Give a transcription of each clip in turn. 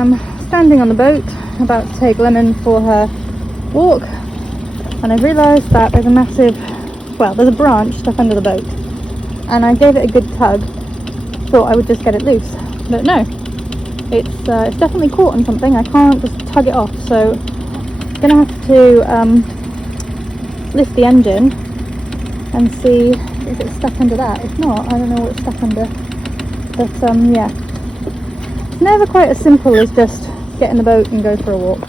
am standing on the boat about to take Lemon for her walk, and I've realised that there's a massive, well, there's a branch stuck under the boat, and I gave it a good tug, thought I would just get it loose, but no, it's definitely caught on something. I can't just tug it off, so I'm gonna have to lift the engine and see if it's stuck under that. If not, I don't know what it's stuck under, but yeah, it's never quite as simple as just get in the boat and go for a walk.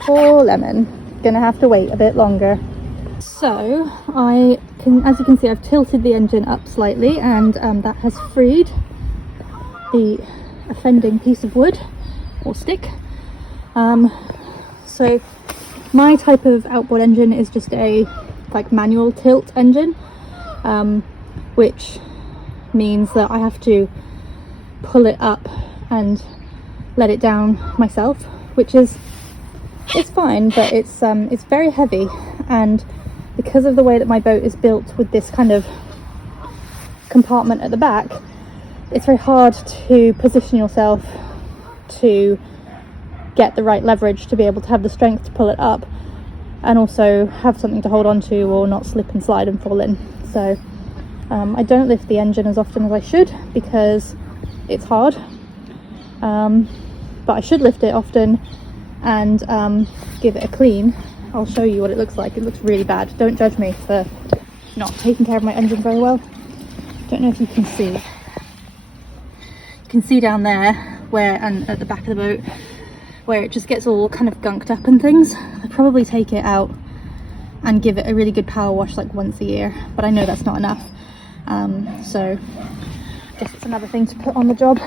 Poor Lemon, gonna have to wait a bit longer. So I can, as you can see, I've tilted the engine up slightly, and that has freed the offending piece of wood or stick. So my type of outboard engine is just a like manual tilt engine, which means that I have to pull it up and let it down myself, which is, it's fine, but it's very heavy, and because of the way that my boat is built with this kind of compartment at the back, it's very hard to position yourself to get the right leverage to be able to have the strength to pull it up and also have something to hold on to or not slip and slide and fall in. So I don't lift the engine as often as I should because it's hard, but I should lift it often and give it a clean. I'll show you what it looks like. It looks really bad. Don't judge me for not taking care of my engine very well. Don't know if you can see. You can see down there where, and at the back of the boat, where it just gets all kind of gunked up and things. I'd probably take it out and give it a really good power wash like once a year, but I know that's not enough. So I guess it's another thing to put on the job.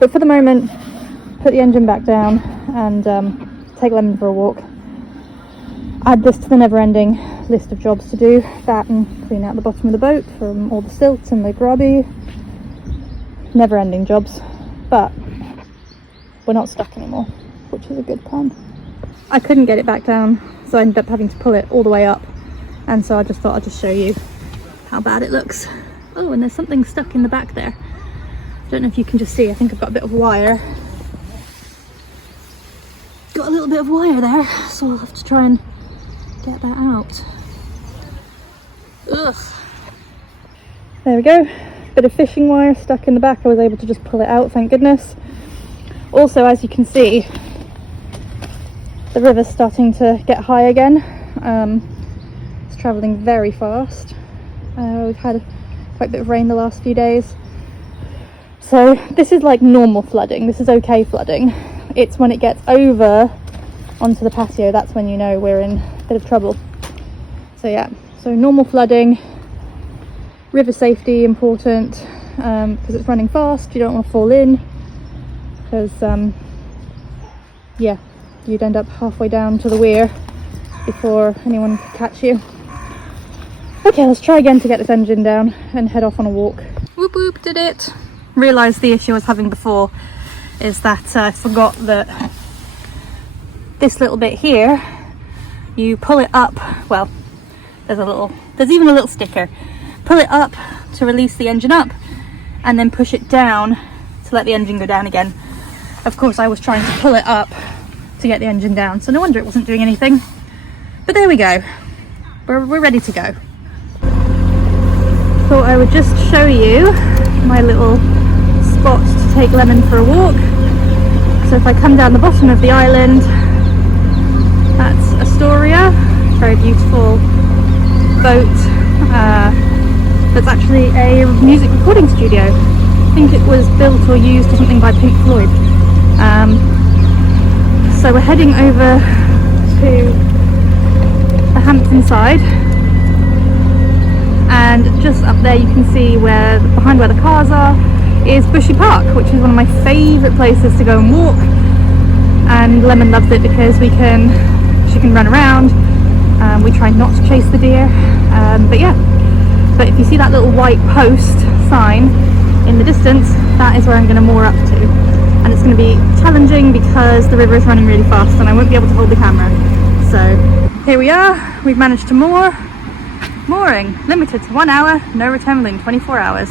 But for the moment, put the engine back down and take Lemon for a walk. Add this to the never-ending list of jobs to do, that and clean out the bottom of the boat from all the silts and the grubby. Never-ending jobs, but we're not stuck anymore, which is a good plan. I couldn't get it back down, so I ended up having to pull it all the way up, and so I just thought I'd just show you how bad it looks. Oh, and there's something stuck in the back there. Don't know if you can just see. I think I've got a bit of wire. Got a little bit of wire there, so I'll have to try and get that out. Ugh. There we go. Bit of fishing wire stuck in the back. I was able to just pull it out, thank goodness. Also, as you can see, the river's starting to get high again. It's travelling very fast. We've had quite a bit of rain the last few days. So this is like normal flooding. This is okay flooding. It's when it gets over onto the patio, that's when you know we're in a bit of trouble. So yeah, so normal flooding, river safety important, because it's running fast. You don't want to fall in, because yeah, you'd end up halfway down to the weir before anyone could catch you. Okay, let's try again to get this engine down and head off on a walk. Whoop whoop, did it. Realised the issue I was having before is that I forgot that this little bit here, you pull it up, well, there's even a little sticker. Pull it up to release the engine up, and then push it down to let the engine go down again. Of course, I was trying to pull it up to get the engine down, so no wonder it wasn't doing anything. But there we go. We're ready to go. Thought I would just show you my little spot to take Lemon for a walk. So if I come down the bottom of the island, that's Astoria, very beautiful boat. That's actually a music recording studio. I think it was built or used or something by Pink Floyd. So we're heading over to the Hampton side, and just up there you can see where, behind where the cars are, is Bushy Park, which is one of my favourite places to go and walk. And Lemon loves it because she can run around. We try not to chase the deer, but yeah. But if you see that little white post sign in the distance, that is where I'm going to moor up to. And it's going to be challenging because the river is running really fast and I won't be able to hold the camera. So here we are, we've managed to moor. Mooring, limited to 1 hour, no return within 24 hours.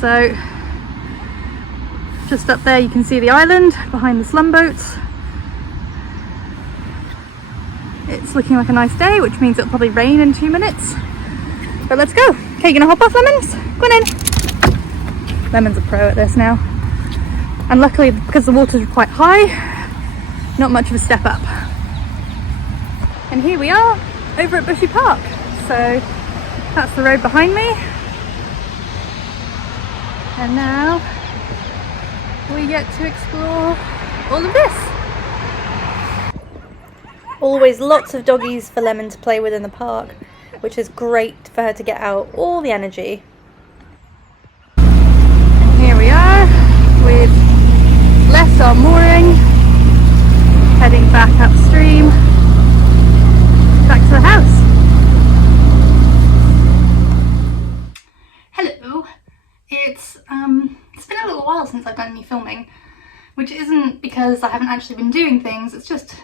So Just up there you can see the island behind the slum boats. It's looking like a nice day, which means it'll probably rain in 2 minutes. But let's go. Okay, you gonna hop off, Lemons? Go on in. Lemon's a pro at this now. And luckily, because the waters are quite high, not much of a step up. And here we are over at Bushy Park. So that's the road behind me. And now we get to explore all of this. Always lots of doggies for Lemon to play with in the park, which is great for her to get out all the energy. And here we are, we've left our mooring, heading back upstream, back to the house. Hello, it's been a little while since I've done any filming, which isn't because I haven't actually been doing things, it's just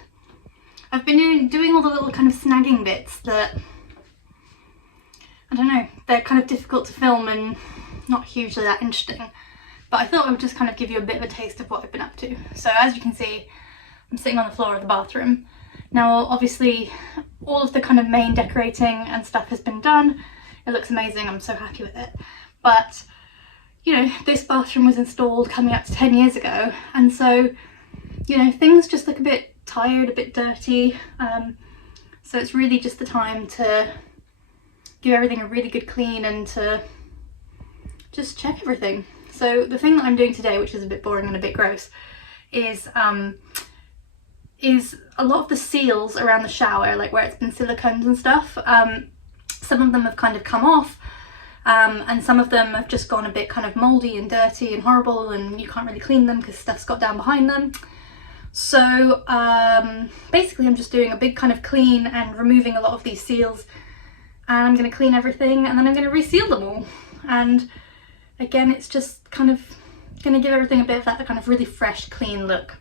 I've been doing all the little kind of snagging bits that, I don't know, they're kind of difficult to film and not hugely that interesting. But I thought I would just kind of give you a bit of a taste of what I've been up to. So as you can see, I'm sitting on the floor of the bathroom. Now obviously all of the kind of main decorating and stuff has been done. It looks amazing, I'm so happy with it. But, you know, this bathroom was installed coming up to 10 years ago. And so, you know, things just look a bit tired, a bit dirty, so it's really just the time to give everything a really good clean and to just check everything. So the thing that I'm doing today, which is a bit boring and a bit gross, is a lot of the seals around the shower, like where it's been siliconed and stuff. Some of them have kind of come off, and some of them have just gone a bit kind of mouldy and dirty and horrible, and you can't really clean them because stuff's got down behind them. So basically I'm just doing a big kind of clean and removing a lot of these seals, and I'm going to clean everything and then I'm going to reseal them all. And again, it's just kind of going to give everything a bit of that kind of really fresh, clean look.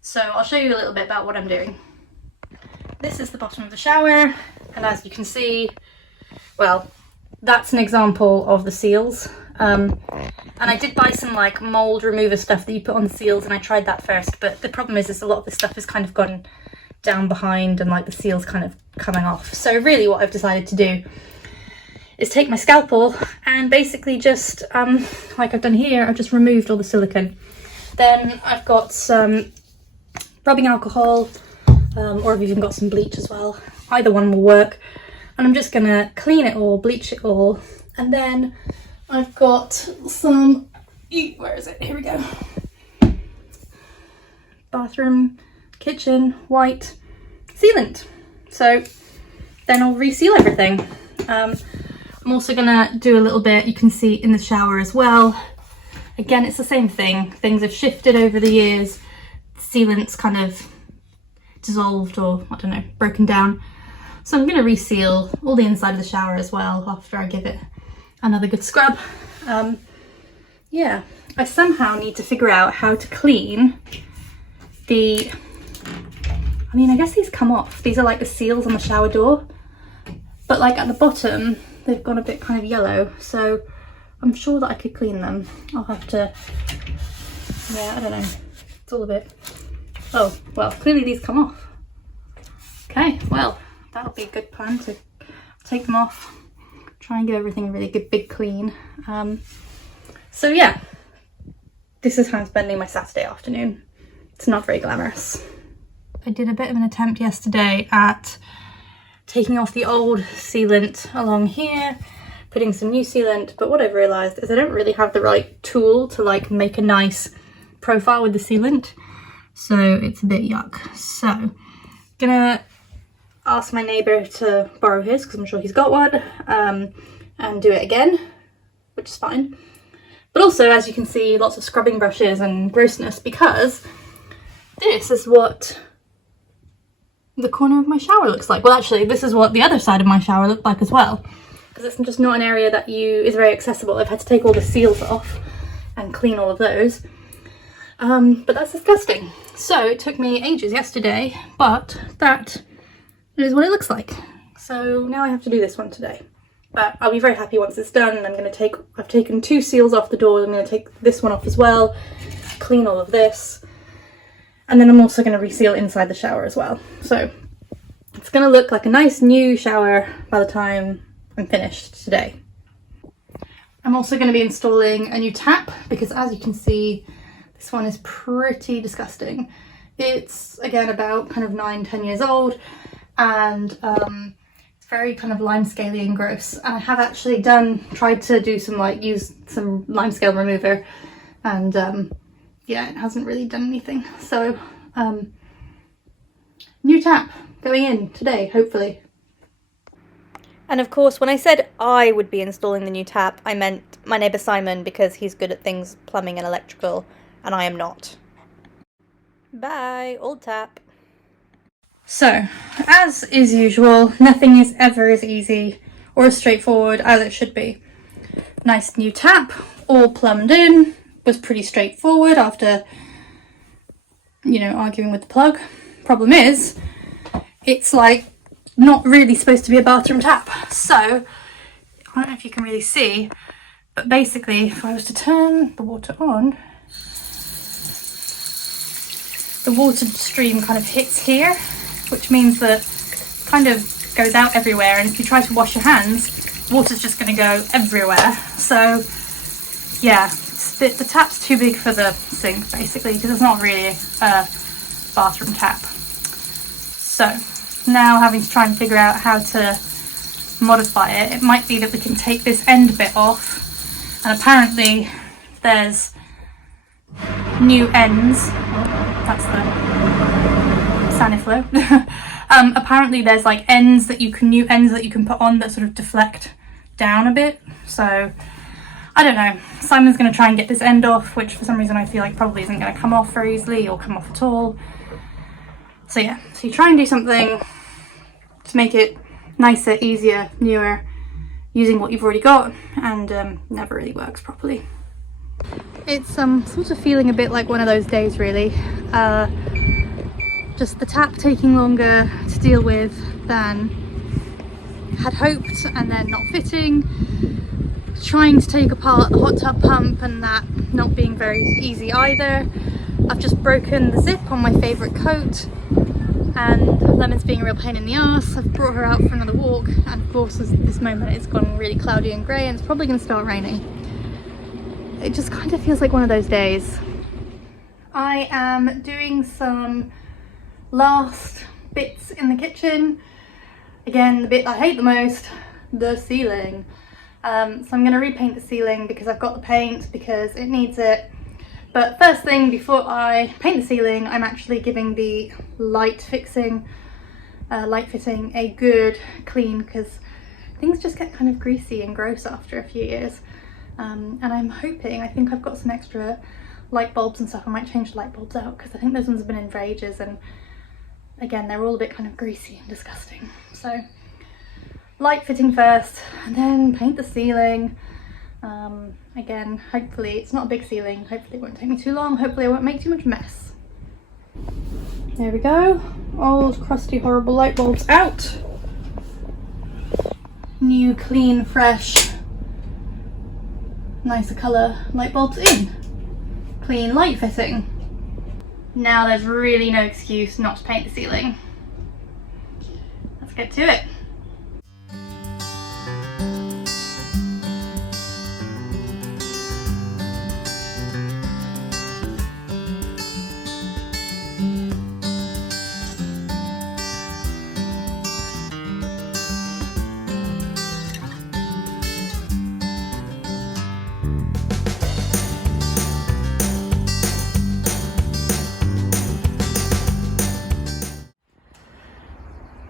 So I'll show you a little bit about what I'm doing. This is the bottom of the shower, and as you can see, well, that's an example of the seals. And I did buy some like mold remover stuff that you put on the seals, and I tried that first, but the problem is a lot of this stuff has kind of gone down behind and like the seals kind of coming off. So really what I've decided to do is take my scalpel and basically just, like I've done here, I've just removed all the silicone. Then I've got some rubbing alcohol, or I've even got some bleach as well. Either one will work. And I'm just gonna clean it all, bleach it all, and then I've got some, where is it? Here we go. Bathroom, kitchen, white sealant. So then I'll reseal everything. I'm also gonna do a little bit, you can see in the shower as well. Again, it's the same thing. Things have shifted over the years. Sealant's kind of dissolved or, I don't know, broken down. So I'm gonna reseal all the inside of the shower as well after I give it another good scrub. Yeah, I somehow need to figure out how to clean the, I mean, I guess these come off. These are like the seals on the shower door, but like at the bottom, they've gone a bit kind of yellow. So I'm sure that I could clean them. I'll have to, yeah, I don't know. It's all a bit, oh, well, clearly these come off. Okay, well, that'll be a good plan to take them off. Try and give everything a really good big clean. So yeah, this is how I'm spending my Saturday afternoon. It's not very glamorous. I did a bit of an attempt yesterday at taking off the old sealant along here, putting some new sealant, but what I've realised is I don't really have the right tool to like make a nice profile with the sealant, so it's a bit yuck. So gonna ask my neighbour to borrow his because I'm sure he's got one, and do it again, which is fine. But also, as you can see, lots of scrubbing brushes and grossness, because this is what the corner of my shower looks like. Well, actually, this is what the other side of my shower looked like as well, because it's just not an area that is very accessible. I've had to take all the seals off and clean all of those. But that's disgusting. So it took me ages yesterday, but that is what it looks like. So now I have to do this one today. But I'll be very happy once it's done, and I've taken 2 seals off the door. I'm going to take this one off as well, clean all of this, and then I'm also going to reseal inside the shower as well. So it's going to look like a nice new shower by the time I'm finished today. I'm also going to be installing a new tap because, as you can see, this one is pretty disgusting. It's again about kind of 9-10 years old, and it's very kind of lime scaly and gross. And I have actually tried to do some use some lime scale remover, and yeah, it hasn't really done anything. So new tap going in today, hopefully. And of course, when I said I would be installing the new tap, I meant my neighbour Simon, because he's good at things plumbing and electrical, and I am not. Bye, old tap. So, as is usual, nothing is ever as easy or as straightforward as it should be. Nice new tap, all plumbed in, was pretty straightforward after, you know, arguing with the plug. Problem is, it's like not really supposed to be a bathroom tap. So, I don't know if you can really see, but basically, if I was to turn the water on, the water stream kind of hits here, which means that it kind of goes out everywhere, and if you try to wash your hands, water's just going to go everywhere. So yeah, the tap's too big for the sink basically, because it's not really a bathroom tap. So now having to try and figure out how to modify it, it might be that we can take this end bit off, and apparently there's new ends. That's the Saniflow. Apparently there's like new ends that you can put on that sort of deflect down a bit. So I don't know. Simon's going to try and get this end off, which for some reason I feel like probably isn't going to come off very easily or come off at all. So yeah, so you try and do something to make it nicer, easier, newer, using what you've already got, and never really works properly. It's sort of feeling a bit like one of those days really. Just the tap taking longer to deal with than had hoped, and then not fitting, trying to take apart the hot tub pump and that not being very easy either. I've just broken the zip on my favourite coat, and Lemon's being a real pain in the arse. I've brought her out for another walk, and of course at this moment it's gone really cloudy and grey, and it's probably going to start raining. It just kind of feels like one of those days. I am doing some last bits in the kitchen. Again, the bit I hate the most, the ceiling. So I'm going to repaint the ceiling because I've got the paint, because it needs it. But first thing, before I paint the ceiling, I'm actually giving the light fitting a good clean, because things just get kind of greasy and gross after a few years. And I'm hoping, I think I've got some extra light bulbs and stuff. I might change the light bulbs out because I think those ones have been in for ages, and again they're all a bit kind of greasy and disgusting. So light fitting first, and then paint the ceiling. Again, hopefully it's not a big ceiling, hopefully it won't take me too long, hopefully I won't make too much mess. There we go, old crusty horrible light bulbs out. New clean fresh nicer colour light bulbs in. Clean light fitting. Now there's really no excuse not to paint the ceiling. Let's get to it.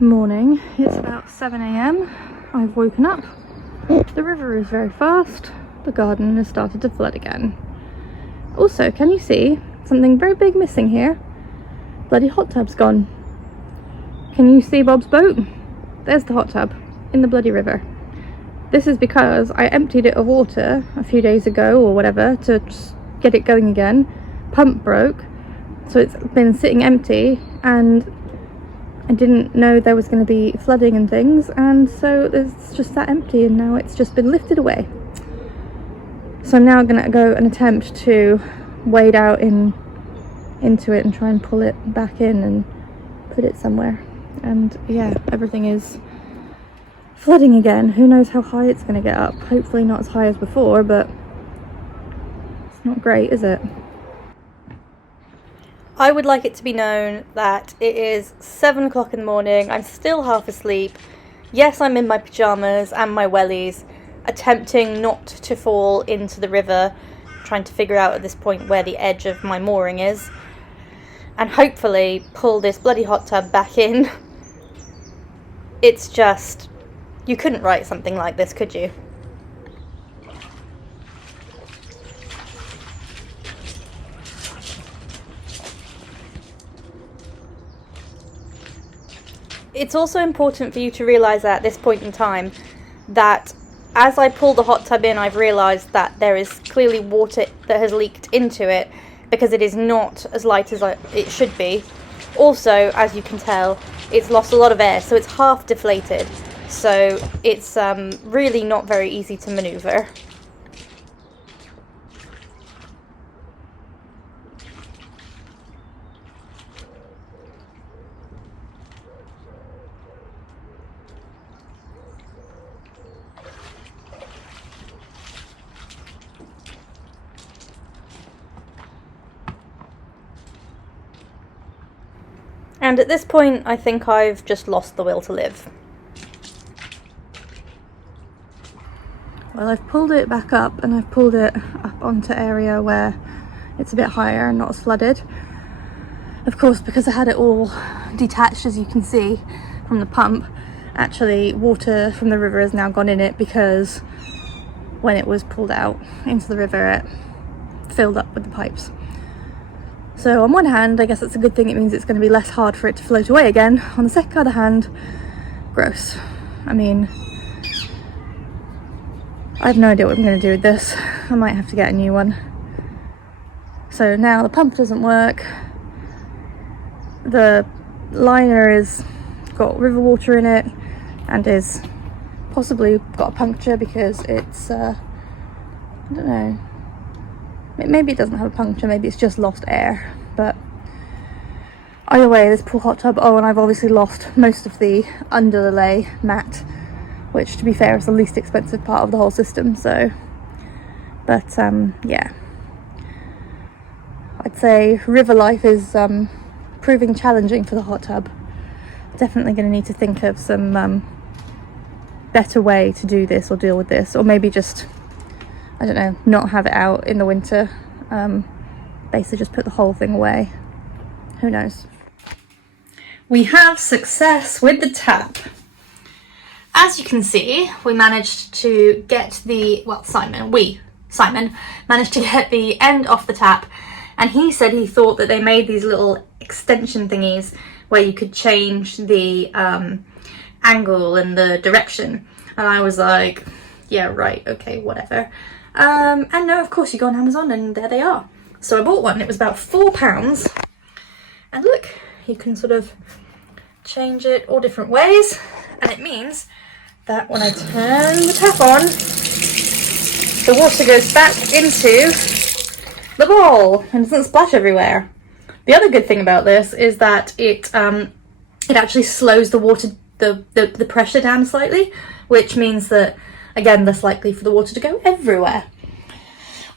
Morning, it's about 7 AM. I've woken up. The river is very fast. The garden has started to flood again. Also, can you see something very big missing here? Bloody hot tub's gone. Can you see Bob's boat? There's the hot tub in the bloody river. This is because I emptied it of water a few days ago or whatever to just get it going again. Pump broke, so it's been sitting empty, and I didn't know there was going to be flooding and things, and so it's just that empty, and now it's just been lifted away. So I'm now going to go and attempt to wade out into it and try and pull it back in and put it somewhere. And yeah, everything is flooding again. Who knows how high it's going to get up. Hopefully not as high as before, but it's not great, is it? I would like it to be known that it is 7 o'clock in the morning. I'm still half asleep. Yes, I'm in my pyjamas and my wellies, attempting not to fall into the river, trying to figure out at this point where the edge of my mooring is, and hopefully pull this bloody hot tub back in. It's just, you couldn't write something like this, could you? It's also important for you to realise at this point in time that as I pull the hot tub in, I've realised that there is clearly water that has leaked into it because it is not as light as it should be. Also, as you can tell, it's lost a lot of air, so it's half deflated. So it's really not very easy to manoeuvre. And at this point, I think I've just lost the will to live. Well, I've pulled it back up and I've pulled it up onto area where it's a bit higher and not as flooded. Of course, because I had it all detached, as you can see, from the pump, actually water from the river has now gone in it because when it was pulled out into the river, it filled up with the pipes. So on one hand, I guess that's a good thing. It means it's going to be less hard for it to float away again. On the other hand, gross. I mean, I have no idea what I'm going to do with this. I might have to get a new one. So now the pump doesn't work. The liner has got river water in it and is possibly got a puncture because it's, I don't know. Maybe it doesn't have a puncture, maybe it's just lost air, but either way, this poor hot tub. Oh, and I've obviously lost most of the under the lay mat, which to be fair is the least expensive part of the whole system, so, but yeah. I'd say river life is proving challenging for the hot tub. Definitely going to need to think of some better way to do this or deal with this, or maybe just, I don't know, not have it out in the winter. Basically just put the whole thing away. Who knows? We have success with the tap. As you can see, we managed to get the, well, Simon managed to get the end off the tap, and he said he thought that they made these little extension thingies where you could change the angle and the direction. And I was like, yeah, right, okay, whatever. And no, of course, you go on Amazon and there they are. So I bought one. It was about £4. And look, you can sort of change it all different ways. And it means that when I turn the tap on, the water goes back into the bowl and doesn't splash everywhere. The other good thing about this is that it actually slows the water, the pressure down slightly, which means that, again, less likely for the water to go everywhere.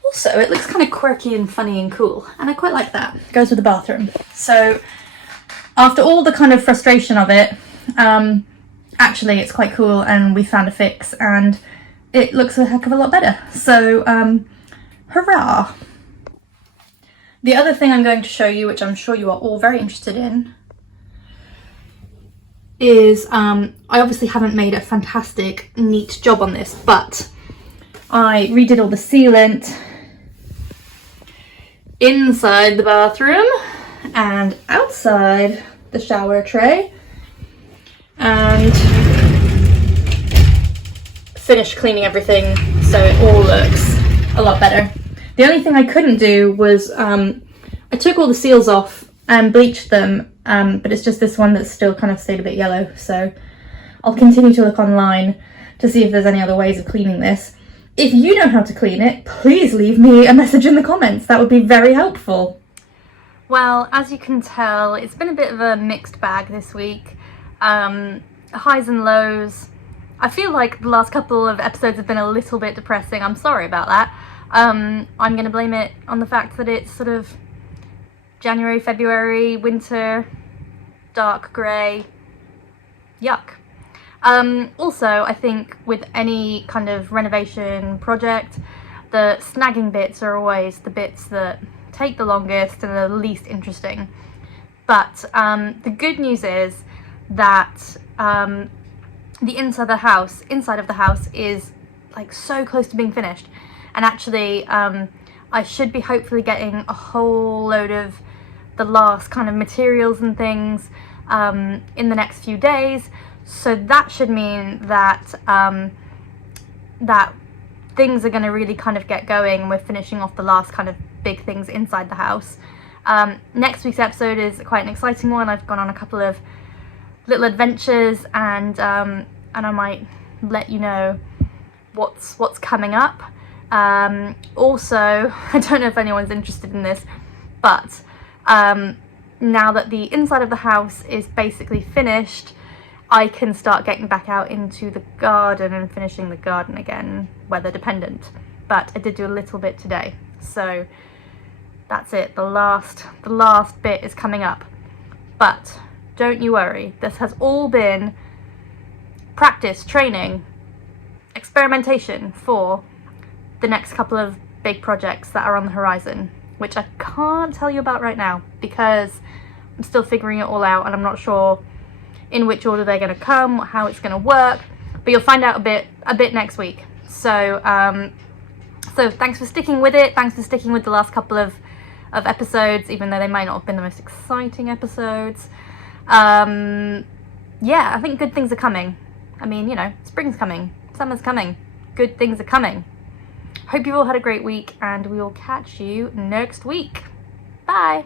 Also, it looks kind of quirky and funny and cool, and I quite like that. It goes with the bathroom. So after all the kind of frustration of it, actually it's quite cool, and we found a fix and it looks a heck of a lot better. So hurrah. The other thing I'm going to show you, which I'm sure you are all very interested in, is I obviously haven't made a fantastic, neat job on this, but I redid all the sealant inside the bathroom and outside the shower tray, and finished cleaning everything so it all looks a lot better. The only thing I couldn't do was I took all the seals off and bleached them, but it's just this one that's still kind of stayed a bit yellow, so I'll continue to look online to see if there's any other ways of cleaning this. If you know how to clean it, please leave me a message in the comments. That would be very helpful. Well, as you can tell, it's been a bit of a mixed bag this week. Highs and lows. I feel like the last couple of episodes have been a little bit depressing. I'm sorry about that. I'm going to blame it on the fact that it's sort of January, February, winter, dark grey, yuck. Also, I think with any kind of renovation project, the snagging bits are always the bits that take the longest and the least interesting. But the good news is that the inside of the house is like so close to being finished, and actually I should be hopefully getting a whole load of the last kind of materials and things in the next few days. So that should mean that that things are going to really kind of get going. We're finishing off the last kind of big things inside the house. Next week's episode is quite an exciting one. I've gone on a couple of little adventures, and I might let you know what's coming up. Also, I don't know if anyone's interested in this, but now that the inside of the house is basically finished, I can start getting back out into the garden and finishing the garden again, weather dependent. But I did do a little bit today, so that's it. The last bit is coming up. But don't you worry, this has all been practice, training, experimentation for the next couple of big projects that are on the horizon, which I can't tell you about right now because I'm still figuring it all out and I'm not sure in which order they're going to come, how it's going to work, but you'll find out a bit next week. So so thanks for sticking with it. Thanks for sticking with the last couple of episodes, even though they might not have been the most exciting episodes. Yeah, I think good things are coming. I mean, you know, spring's coming, summer's coming, good things are coming. Hope you've all had a great week, and we will catch you next week. Bye.